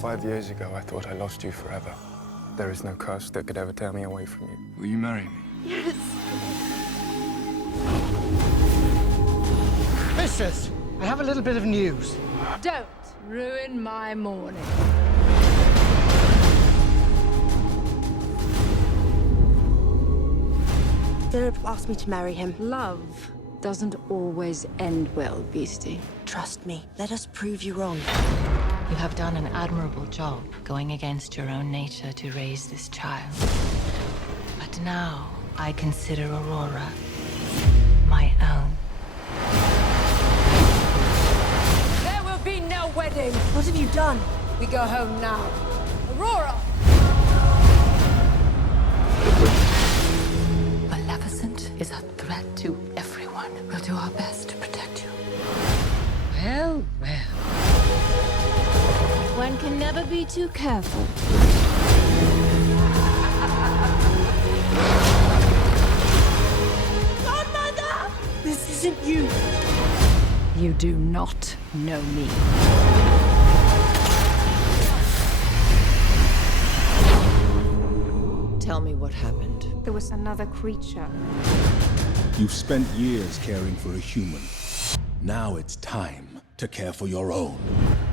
5 years ago, I thought I lost you forever. There is no curse that could ever tear me away from you. Will you marry me? Yes. Misters, I have a little bit of news. Don't ruin my morning. Philip asked me to marry him. Love doesn't always end well, Beastie. Trust me, let us prove you wrong. You have done an admirable job going against your own nature to raise this child. But now I consider Aurora my own. There will be no wedding. What have you done? We go home now. Aurora! Maleficent is a threat to everyone. We'll do our best to protect you. Well, well. One can never be too careful. Godmother! This isn't you. You do not know me. Tell me what happened. There was another creature. You've spent years caring for a human. Now it's time to care for your own.